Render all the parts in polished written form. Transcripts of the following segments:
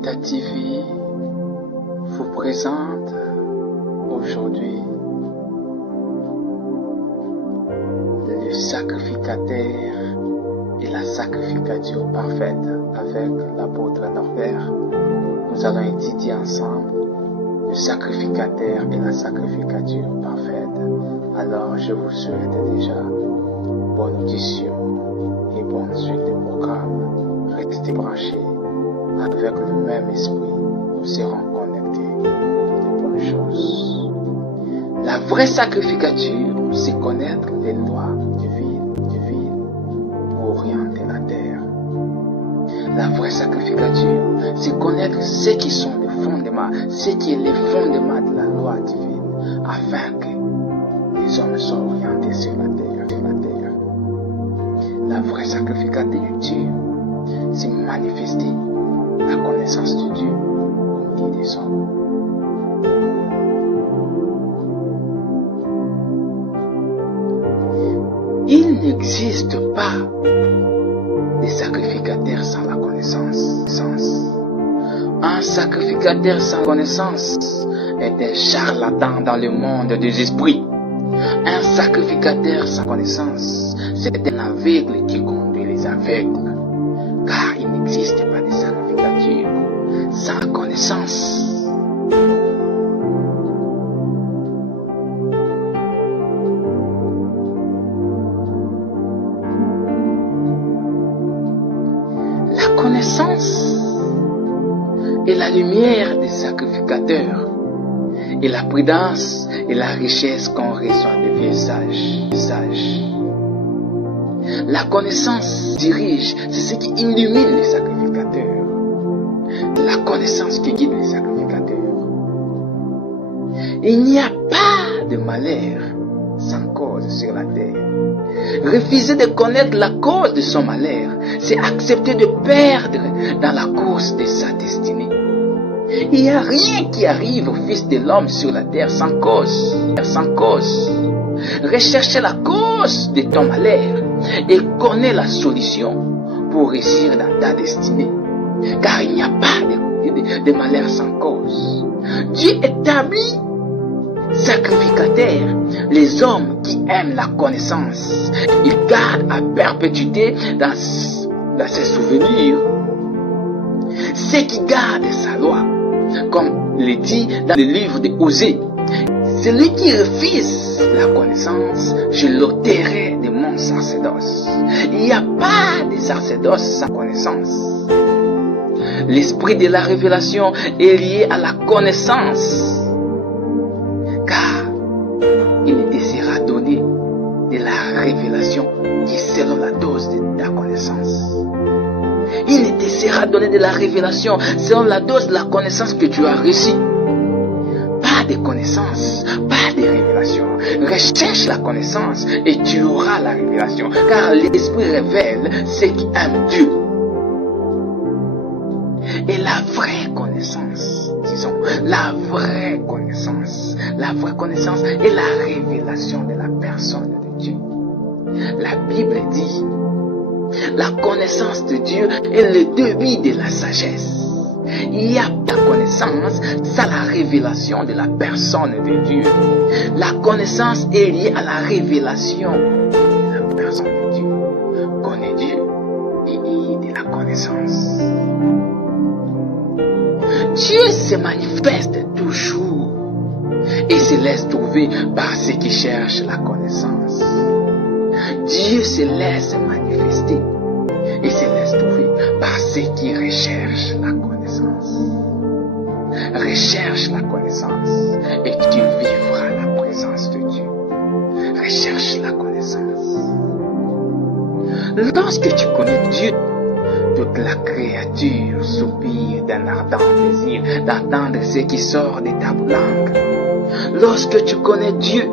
Vita TV vous présente aujourd'hui le sacrificateur et la sacrificature parfaite avec l'apôtre Norbert. Nous allons étudier ensemble le sacrificateur et la sacrificature parfaite. Alors je vous souhaite déjà bonne audition et bonne suite de programme. Restez branchés avec le même esprit, nous serons connectés pour de bonnes choses. La vraie sacrificature, c'est connaître les lois divines pour orienter la terre. La vraie sacrificature, c'est connaître ce qui sont les fondements, ce qui est les fondements de la loi divine, afin que les hommes soient orientés sur la terre. La vraie sacrificature, c'est manifester la connaissance de Dieu au milieu des hommes. Il n'existe pas de sacrificateur sans la connaissance. Un sacrificateur sans connaissance est un charlatan dans le monde des esprits. Un sacrificateur sans connaissance, c'est un aveugle qui conduit les aveugles. Car il n'existe pas de sacrificature sans connaissance. La connaissance est la lumière des sacrificateurs, et la prudence et la richesse qu'on reçoit de vieux sages. La connaissance dirige, c'est ce qui illumine les sacrificateurs. La connaissance qui guide les sacrificateurs. Il n'y a pas de malheur sans cause sur la terre. Refuser de connaître la cause de son malheur, c'est accepter de perdre dans la course de sa destinée. Il n'y a rien qui arrive au Fils de l'homme sur la terre sans cause. Recherchez la cause de ton malheur et connais la solution pour réussir dans ta destinée. Car il n'y a pas de malheur sans cause. Dieu établit sacrificateur les hommes qui aiment la connaissance. Ils gardent à perpétuité dans ses souvenirs ceux qui gardent sa loi. Comme le dit dans le livre de Osée, celui qui refuse la connaissance, je l'ôterai de mon sacerdoce. Il n'y a pas de sacerdoce sans connaissance. L'esprit de la révélation est lié à la connaissance, car il te sera donné de la révélation qui est selon la dose de ta connaissance. Il ne te sera donné de la révélation selon la dose de la connaissance que tu as reçue. Pas de connaissance, pas de révélation. Recherche la connaissance et tu auras la révélation. Car l'Esprit révèle ceux qui aiment Dieu. Et la vraie connaissance, disons, la vraie connaissance est la révélation de la personne de Dieu. La Bible dit, la connaissance de Dieu est le début de la sagesse. Il y a la connaissance, c'est la révélation de la personne de Dieu. La connaissance est liée à la révélation de la personne de Dieu. Connais Dieu et ayez de la connaissance. Dieu se manifeste toujours et se laisse trouver par ceux qui cherchent la connaissance. Dieu se laisse manifester et se laisse trouver par ceux qui recherchent la connaissance. Recherche la connaissance et tu vivras la présence de Dieu. Recherche la connaissance. Lorsque tu connais Dieu, toute la créature soupire d'un ardent désir d'entendre ce qui sort de ta langue. Lorsque tu connais Dieu,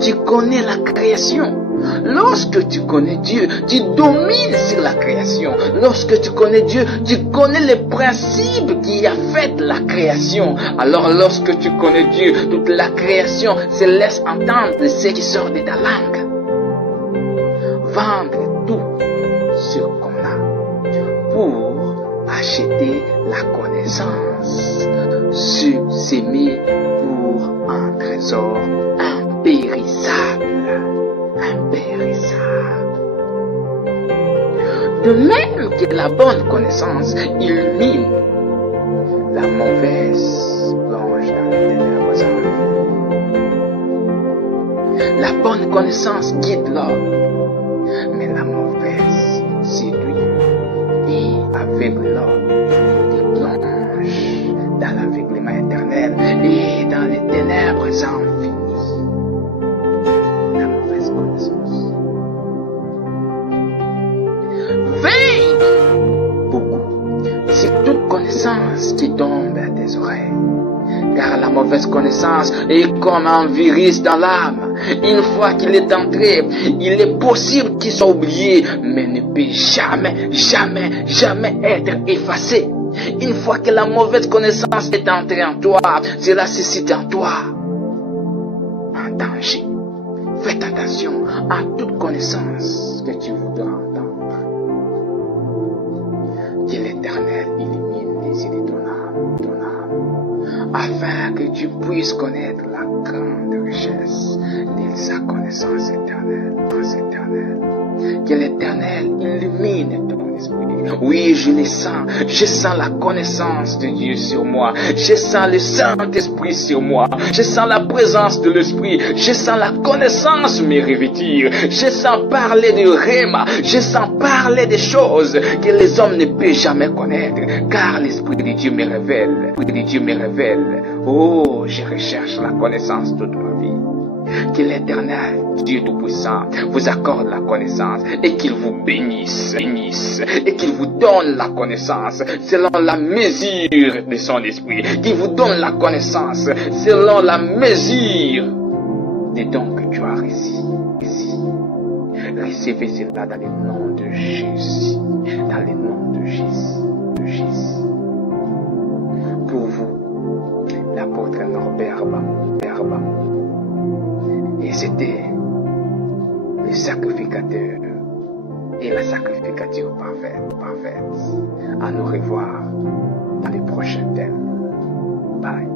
tu connais la création. Lorsque tu connais Dieu, tu domines sur la création. Lorsque tu connais Dieu, tu connais les principes qui a fait la création. Alors lorsque tu connais Dieu, toute la création se laisse entendre ce qui sort de ta langue. Vendre tout ce qu'on a pour acheter la connaissance, s'aimer pour un trésor impérissable. Impérissable. De même que la bonne connaissance illumine, la mauvaise plonge dans les ténèbres. La bonne connaissance guide l'homme, mais la mauvaise séduit et aveugle l'homme et plonge dans l'aveuglement éternel et dans les ténèbres infinies. La mauvaise connaissance. Veille beaucoup sur toute connaissance qui tombe à tes oreilles. Car la mauvaise connaissance est comme un virus dans l'âme. Une fois qu'il est entré, il est possible qu'il soit oublié, mais ne peut jamais, jamais, jamais être effacé. Une fois que la mauvaise connaissance est entrée en toi, cela suscite en toi un danger. Faites attention à toute connaissance que tu voudras entendre. Que l'Éternel illumine les yeux de ton âme, afin que tu puisses connaître la grande richesse de sa connaissance éternelle. Que l'Éternel illumine ton esprit. Oui, je le sens. Je sens la connaissance de Dieu sur moi. Je sens le Saint-Esprit sur moi. Je sens la présence de l'Esprit. Je sens la connaissance me revêtir. Je sens parler de Réma. Je sens parler des choses que les hommes ne peuvent jamais connaître. Car l'Esprit de Dieu me révèle. L'Esprit de Dieu me révèle. Oh, je recherche la connaissance toute ma vie. Que l'Éternel, Dieu Tout-Puissant, vous accorde la connaissance et qu'il vous bénisse, et qu'il vous donne la connaissance selon la mesure de son esprit, qu'il vous donne la connaissance selon la mesure des dons que tu as reçus. Recevez cela dans le nom de Jésus, dans le nom de Jésus. Pour vous, l'apôtre Norbert Bamou. Et c'était le sacrificateur et la sacrificature parfaite. À nous revoir dans les prochains thèmes. Bye.